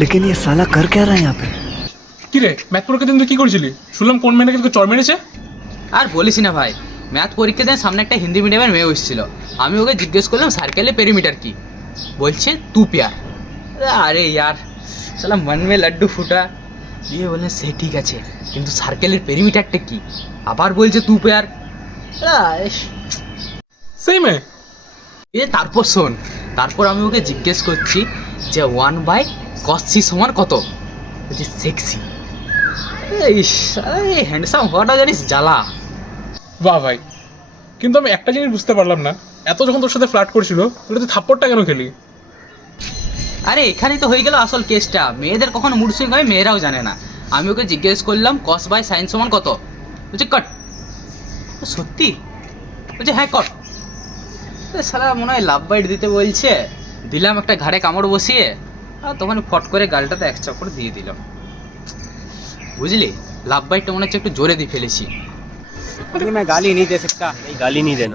लेकिन ये साला कर क्या रहा है यहाँ पे? কি রে ম্যাথ পরীক্ষার দিন তুই কি করেছিলি? শুনলাম কোন মেয়েটাকে তোকে চড় মেরেছে। আর বলিস না ভাই, ম্যাথ পরীক্ষা দেন সামনে একটা হিন্দি মিডিয়ামের মেয়ে এসেছিল। আমি ওকে জিজ্ঞেস করলাম সার্কেলের পেরিমিটার কি, বলছে তু প্যার। আরে ইয়ার সালা মন মে লাড্ডু ফুটা দিয়ে বললেন সে ঠিক আছে, কিন্তু সার্কেলের পেরিমিটারটা কি? আবার বলছে তু প্যার। সেই মেয়ে? তারপর শোন, তারপর আমি ওকে জিজ্ঞেস করছি যে 1/cos সমান কত? বলছে সেক্সি। এই হ্যান্ডসাম হওয়াটা জানিস জ্বালা। বাহ ভাই, কিন্তু আমি একটা জিনিস বুঝতে পারলাম না, এত যখন তোর সাথে ফ্লার্ট করছিল তাহলে তুই থাপ্পড়টা কেন খেলি? আরে এখানেই তো হয়ে গেল আসল কেসটা। মেয়েদের কখনো মুড সুইং হয় মেয়েরাও জানে না। আমি ওকে জিজ্ঞেস করলাম cos/sin সমান কত? বলছে কট। সত্যি? বলছে হ্যাঁ কট। সালা মনে হয় লাভ বাইট দিতে বলছে, দিলাম একটা ঘাড়ে কামড় বসিয়ে, আর তখন ফট করে গালটাতে এক চাপড় দিয়ে দিলাম। বুঝলি, লাভ বাইটটা মনে হচ্ছে একটু জোরে দিয়ে ফেলেছি। मैं गाली नहीं दे सकता, गाली नहीं देना।